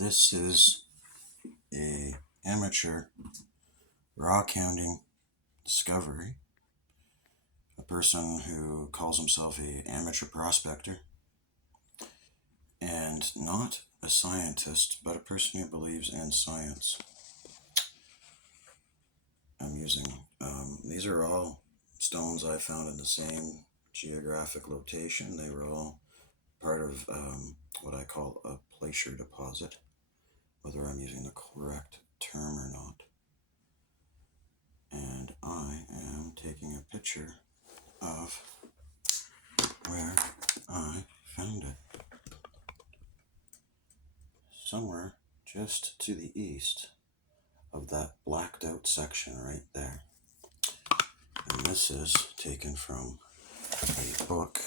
This is a amateur rockhounding discovery. A person who calls himself an amateur prospector and not a scientist, but a person who believes in science. I'm using, these are all stones I found in the same geographic location. They were all part of what I call a placer deposit, whether I'm using the correct term or not. And I am taking a picture of where I found it. Somewhere just to the east of that blacked out section right there. And this is taken from a book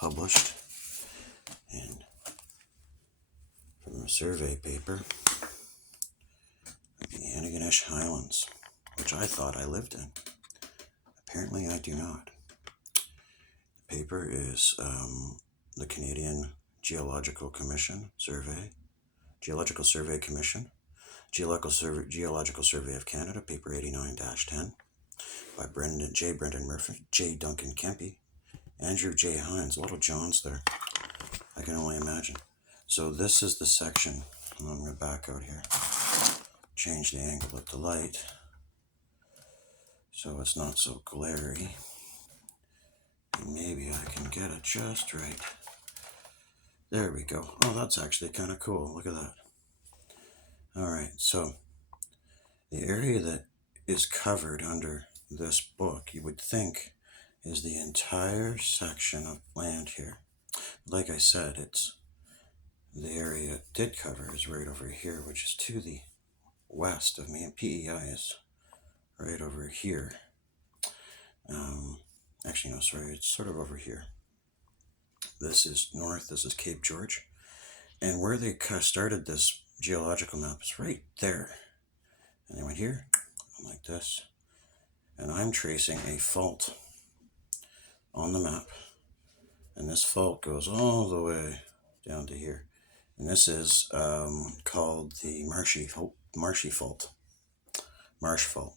published in from a survey paper of the Antigonish Highlands, which I thought I lived in. Apparently I do not. The paper is the Canadian Geological Commission Survey, Geological Survey Commission, Geological Survey of Canada, paper 89-10, by Brendan Murphy, J. Duncan Kempe, Andrew J. Hines, a lot of Johns there, I can only imagine. So this is the section, I'm going to back out here, change the angle of the light so it's not so glary. And maybe I can get it just right. There we go. Oh, that's actually kind of cool. Look at that. All right, so the area that is covered under this book, you would think, is the entire section of land here. Like I said, it's the area it did cover is right over here, which is to the west of me, and PEI is right over here. Actually, no, sorry, it's sort of over here. This is north, this is Cape George. And where they started this geological map is right there. And they went here, like this. And I'm tracing a fault on the map. And this fault goes all the way down to here. And this is called the Marsh Fault. Marsh Fault.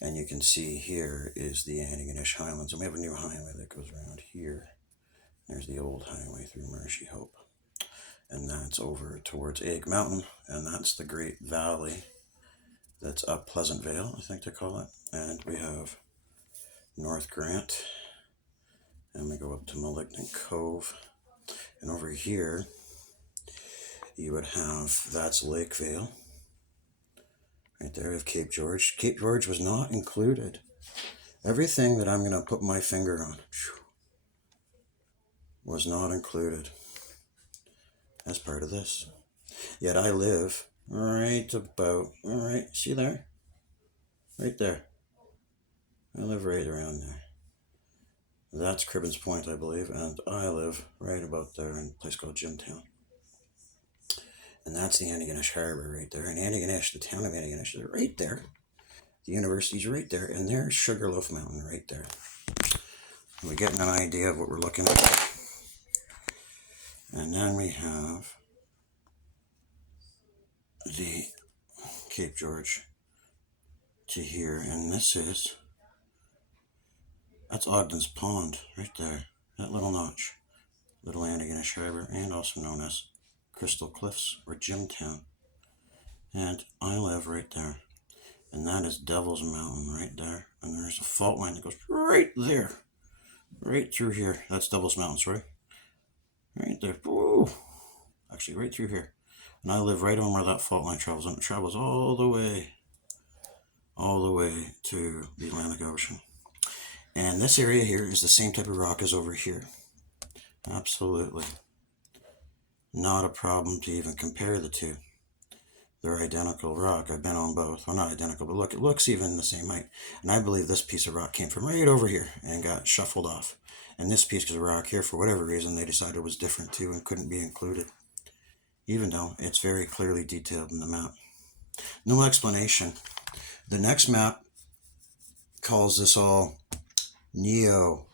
And you can see here is the Antigonish Highlands. And we have a new highway that goes around here. There's the old highway through Marshy Hope. And that's over towards Egg Mountain. And that's the Great Valley that's up Pleasant Vale, I think they call it. And we have North Grant. And we go up to Malignant Cove. And over here, you would have, that's Lake Vale. Right there of Cape George. Cape George was not included. Everything that I'm going to put my finger on was not included as part of this. Yet I live right about, all right, see there? Right there. I live right around there. That's Cribbins Point, I believe, and I live right about there in a place called Jimtown. And that's the Antigonish Harbor right there. And Antigonish, the town of Antigonish, is right there. The university's right there, and there's Sugarloaf Mountain right there. We're getting an idea of what we're looking at. And then we have the Cape George to here, and that's Ogden's Pond right there, that little notch, Little Antigonish Harbor, and also known as Crystal Cliffs or Jimtown. And I live right there, and that is Devil's Mountain right there, and there's a fault line that goes right there, right through here. That's Devil's Mountain, sorry, right there. Woo! Actually, right through here. And I live right on where that fault line travels, and it travels all the way to the Atlantic Ocean. And this area here is the same type of rock as over here. Absolutely. Not a problem to even compare the two. They're identical rock. I've been on both. Well, not identical, but look, it looks even the same height. And I believe this piece of rock came from right over here and got shuffled off. And this piece of rock here, for whatever reason, they decided was different too and couldn't be included, even though it's very clearly detailed in the map. No explanation. The next map calls this all Neo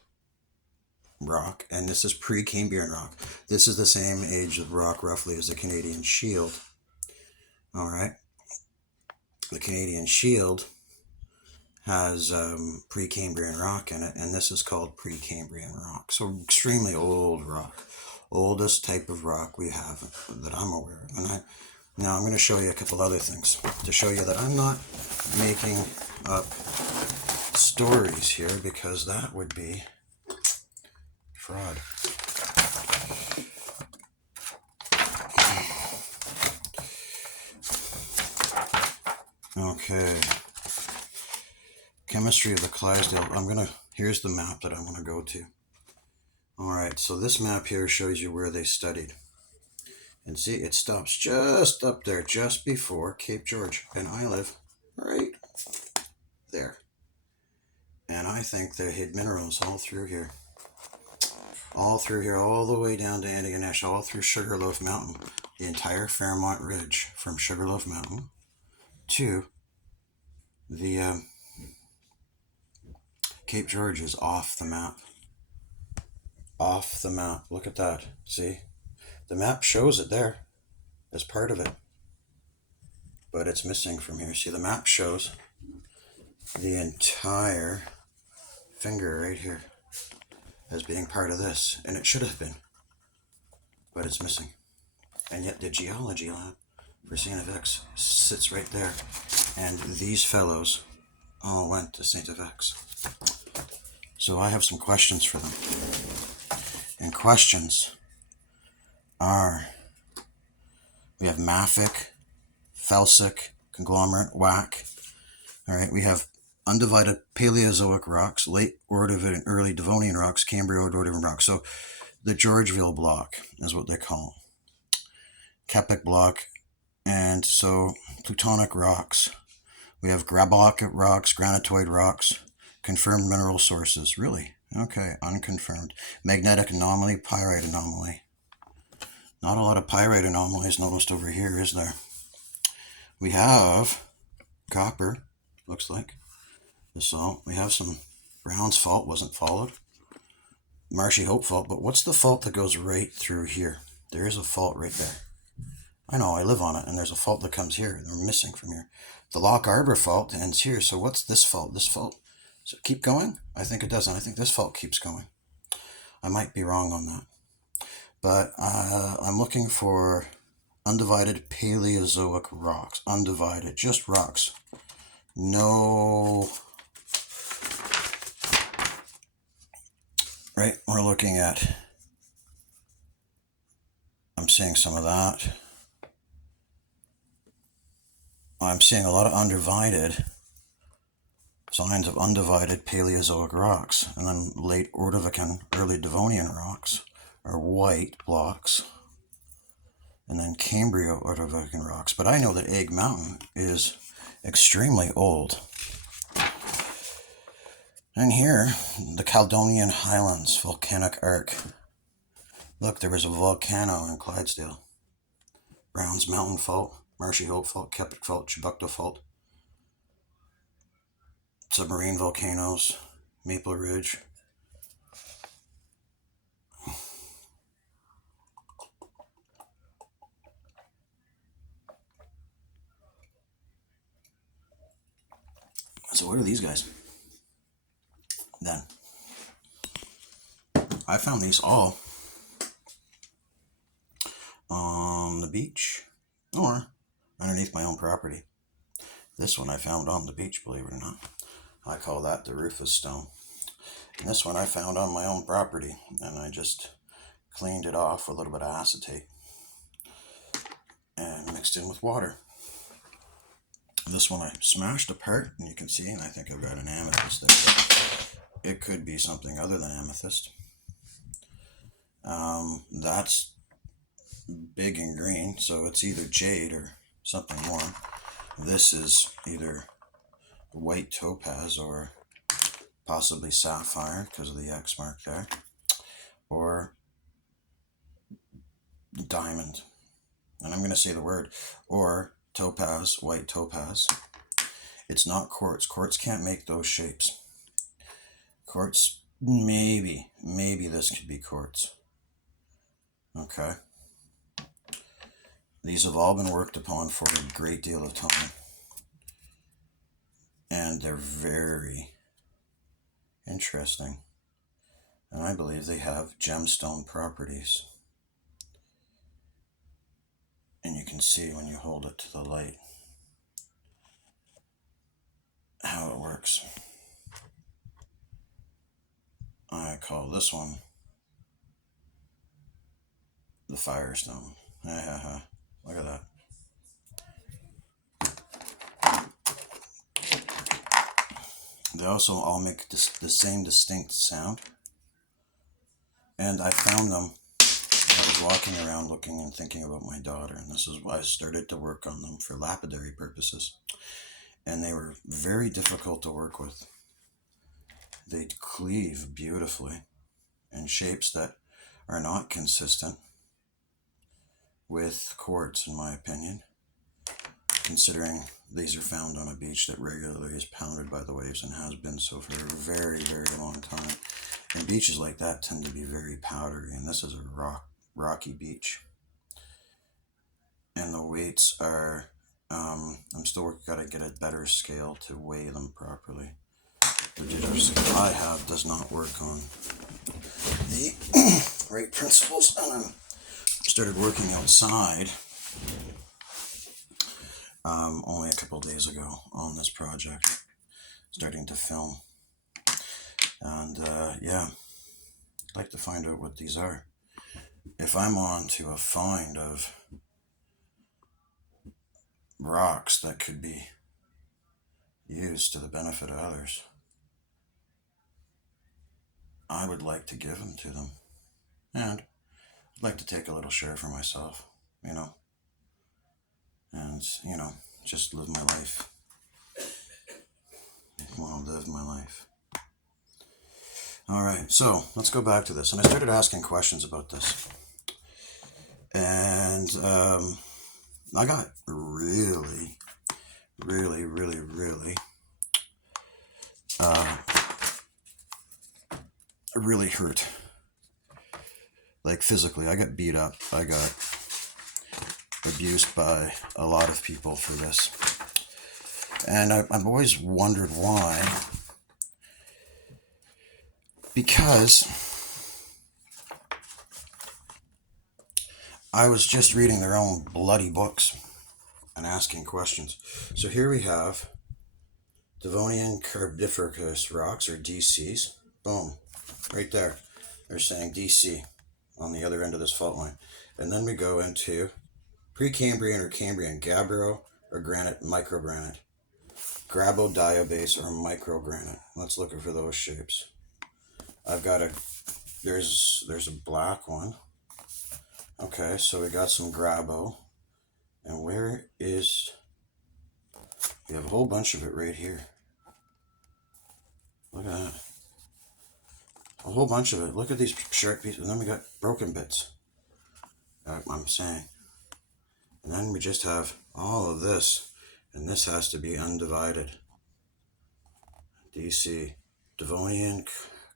rock, and this is pre-Cambrian rock. This is the same age of rock roughly as the Canadian Shield. All right. The Canadian Shield has pre-Cambrian rock in it, and this is called pre-Cambrian rock. So extremely old rock. Oldest type of rock we have that I'm aware of. And now I'm going to show you a couple other things to show you that I'm not making up stories here, because that would be fraud. Okay. Chemistry of the Clydesdale. Here's the map that I want to go to. All right, so this map here shows you where they studied. And see, it stops just up there, just before Cape George. And I live right there. And I think they hid minerals all through here. All through here, all the way down to Antigonish, all through Sugarloaf Mountain. The entire Fairmont Ridge from Sugarloaf Mountain to the Cape George is off the map. Off the map. Look at that. See? The map shows it there as part of it. But it's missing from here. See, the map shows the entire finger right here as being part of this. And it should have been. But it's missing. And yet the geology lab for St. FX sits right there. And these fellows all went to St. FX. So I have some questions for them. And questions are, we have mafic, felsic, conglomerate, whack. All right, we have undivided Paleozoic rocks, late Ordovician and early Devonian rocks, Cambrian Ordovician rocks. So the Georgeville block is what they call them. Kepik block, and so plutonic rocks. We have grabolock rocks, granitoid rocks, confirmed mineral sources. Really? Okay, unconfirmed. Magnetic anomaly, pyrite anomaly. Not a lot of pyrite anomalies noticed over here, is there? We have copper, looks like. The salt. We have some Brown's fault, wasn't followed. Marshy Hope fault, but what's the fault that goes right through here? There is a fault right there. I know, I live on it, and there's a fault that comes here. They're missing from here. The Loch Arbor fault ends here, so what's this fault? This fault? Does it keep going? I think it doesn't. I think this fault keeps going. I might be wrong on that. But I'm looking for undivided Paleozoic rocks. Undivided, just rocks. No. Right, we're looking at, I'm seeing some of that. I'm seeing a lot of undivided, signs of undivided Paleozoic rocks. And then late Ordovician, early Devonian rocks, or white blocks. And then Cambria Ordovician rocks. But I know that Egg Mountain is extremely old. And here, the Caledonian Highlands volcanic arc. Look, there was a volcano in Clydesdale. Browns Mountain Fault, Marshy Hope Fault, Kepik Fault, Chibukto Fault. Submarine volcanoes, Maple Ridge. So what are these guys? Then I found these all on the beach or underneath my own property. This one I found on the beach, believe it or not. I call that the Rufus Stone. And this one I found on my own property, and I just cleaned it off with a little bit of acetate and mixed in with water. This one I smashed apart, and you can see, and I think I've got an amethyst there. It could be something other than amethyst. That's big and green, so it's either jade or something more. This is either white topaz or possibly sapphire because of the X mark there, or diamond. And I'm going to say the word, or topaz, white topaz. It's not quartz. Quartz can't make those shapes. Quartz maybe this could be quartz. Okay. These have all been worked upon for a great deal of time. And they're very interesting. And I believe they have gemstone properties. And you can see when you hold it to the light how it works. I call this one the Firestone. Look at that. They also all make the same distinct sound. And I found them when I was walking around looking and thinking about my daughter. And this is why I started to work on them for lapidary purposes. And they were very difficult to work with. They cleave beautifully in shapes that are not consistent with quartz, in my opinion, considering these are found on a beach that regularly is pounded by the waves and has been so for a very, very long time. And beaches like that tend to be very powdery, and this is a rocky beach. And the weights are, I'm still got to get a better scale to weigh them properly. The digital scale I have does not work on the right principles, and I started working outside only a couple days ago on this project, starting to film. And yeah, I'd like to find out what these are. If I'm on to a find of rocks that could be used to the benefit of others, I would like to give them to them. And I'd like to take a little share for myself, you know, and, you know, just live my life. I want to live my life. All right, so let's go back to this. And I started asking questions about this. And I got really hurt. Like physically, I got beat up. I got abused by a lot of people for this. And I've always wondered why. Because I was just reading their own bloody books and asking questions. So here we have Devonian Carboniferous rocks, or DCs. Boom. Right there. They're saying DC on the other end of this fault line. And then we go into Precambrian or Cambrian gabbro or granite, microgranite. Grabodiabase or microgranite. Let's look for those shapes. I've got there's a black one. Okay, so we got some grabo. And where is, we have a whole bunch of it right here. Look at that. A whole bunch of it. Look at these sharp pieces. And then we got broken bits. I'm saying. And then we just have all of this. And this has to be undivided. DC. Devonian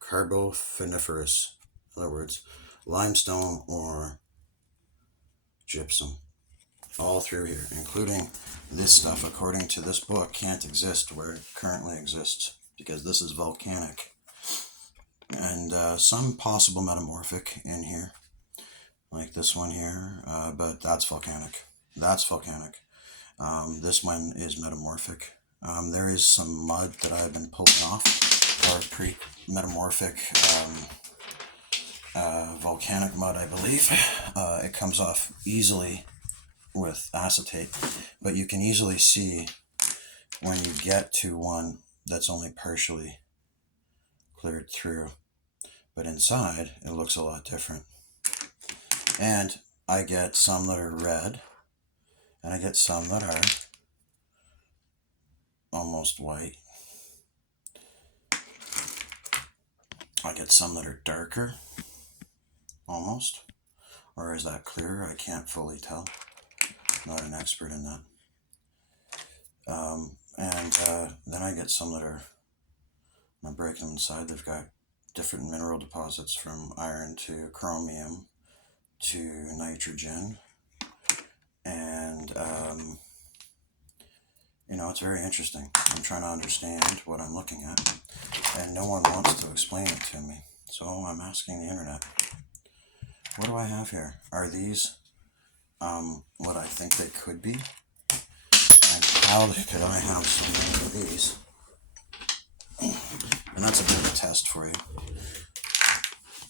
Carboniferous. In other words, limestone or gypsum. All through here, including this stuff, according to this book, can't exist where it currently exists because this is volcanic. And some possible metamorphic in here, like this one here, but that's volcanic. That's volcanic. This one is metamorphic. There is some mud that I've been pulling off, or pre-metamorphic volcanic mud, I believe. It comes off easily with acetate, but you can easily see when you get to one that's only partially cleared through, but inside it looks a lot different. And I get some that are red, and I get some that are almost white. I get some that are darker, almost, or is that clearer? I can't fully tell. Not an expert in that. And then I get some that are, when I break them inside, they've got different mineral deposits from iron to chromium to nitrogen. And, it's very interesting. I'm trying to understand what I'm looking at, and no one wants to explain it to me. So I'm asking the internet. What do I have here? Are these what I think they could be? And how could I have so many of these? And that's a bit of a test for you.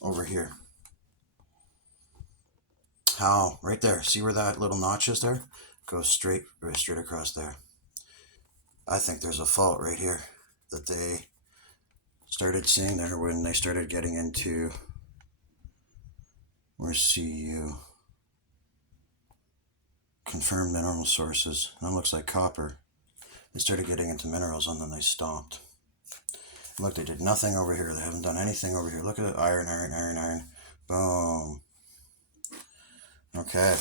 Over here. How? Right there. See where that little notch is there? Goes straight across there. I think there's a fault right here that they started seeing there when they started getting into, where's CU? Confirmed mineral sources. That looks like copper. They started getting into minerals and then they stopped. Look, they did nothing over here. They haven't done anything over here. Look at it. Iron, iron, iron, iron. Boom. Okay.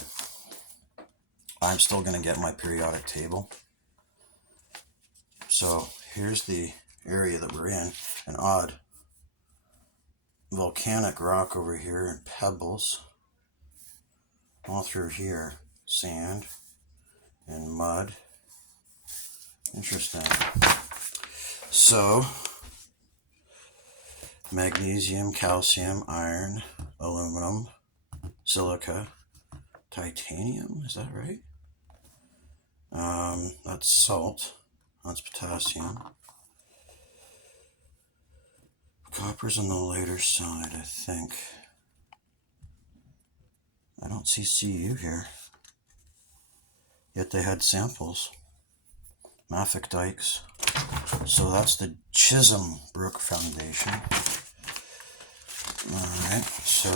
I'm still going to get my periodic table. So here's the area that we're in. An odd volcanic rock over here and pebbles. All through here. Sand and mud. Interesting. So, magnesium, calcium, iron, aluminum, silica, titanium, is that right? That's salt. That's potassium. Copper's on the lighter side, I think. I don't see Cu here. Yet they had samples. Mafic dikes. So that's the Chisholm Brook Foundation. Alright, so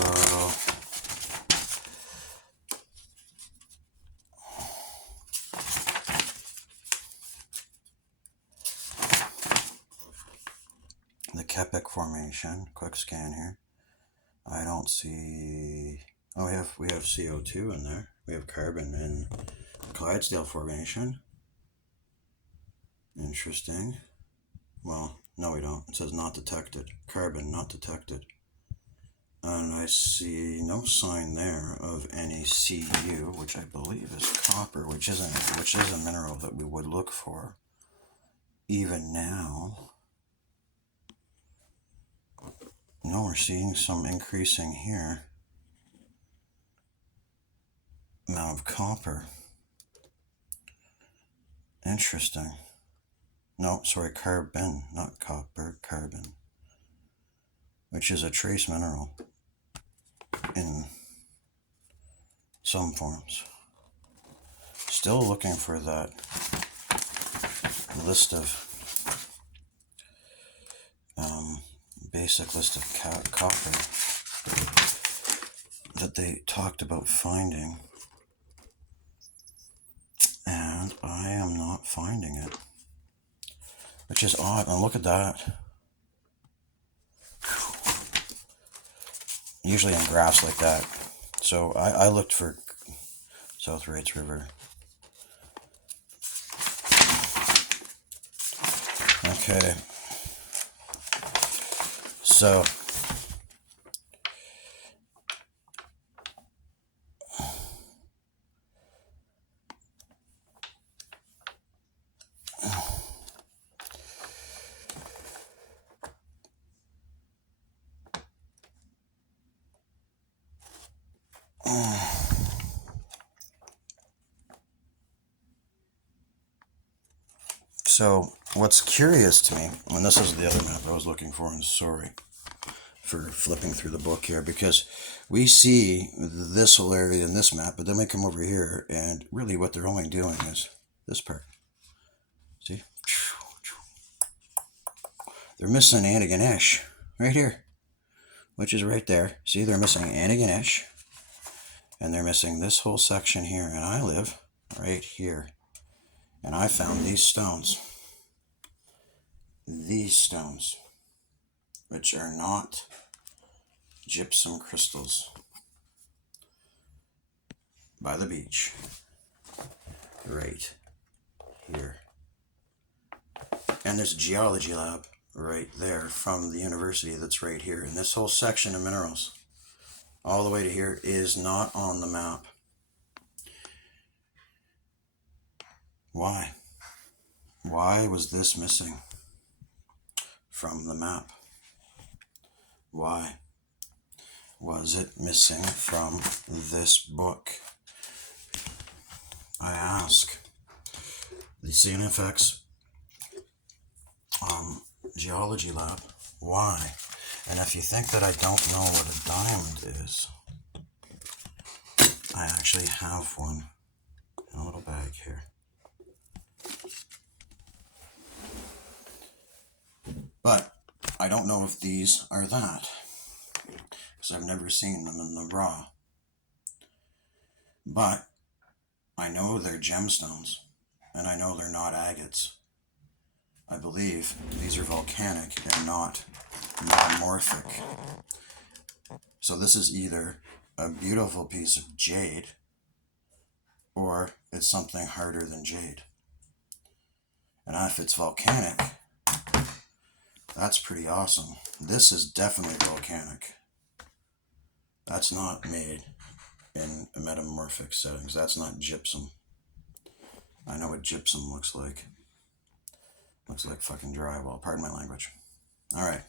the Kepik Formation, quick scan here. I don't see. Oh, we have CO2 in there. We have carbon in Clydesdale Formation. Interesting. Well, no, we don't. It says not detected. Carbon not detected. And I see no sign there of any Cu, which I believe is copper, which is a mineral that we would look for even now. No, we're seeing some increasing here. Amount of copper. Interesting. No, sorry, carbon, not copper, carbon, which is a trace mineral in some forms. Still looking for that list of basic list of copper that they talked about finding, and I am not finding it, which is odd. And look at that. Usually in graphs like that. So I looked for South Rates River. Okay. So So what's curious to me, and this is the other map I was looking for, and sorry for flipping through the book here, because we see this whole area in this map, but then we come over here, and really what they're only doing is this part. See? They're missing Antigonish right here, which is right there. See, they're missing Antigonish, and they're missing this whole section here, and I live right here. And I found these stones, which are not gypsum crystals, by the beach, right here. And there's a geology lab right there from the university that's right here. And this whole section of minerals, all the way to here, is not on the map. Why? Why was this missing from the map? Why was it missing from this book? I ask. The CNFX geology lab, why? And if you think that I don't know what a diamond is, I actually have one in a little bag here. But I don't know if these are that, because I've never seen them in the raw. But I know they're gemstones, and I know they're not agates. I believe these are volcanic and not metamorphic. So this is either a beautiful piece of jade, or it's something harder than jade. And if it's volcanic, that's pretty awesome. This is definitely volcanic. That's not made in metamorphic settings. That's not gypsum. I know what gypsum looks like. Looks like fucking drywall. Pardon my language. All right.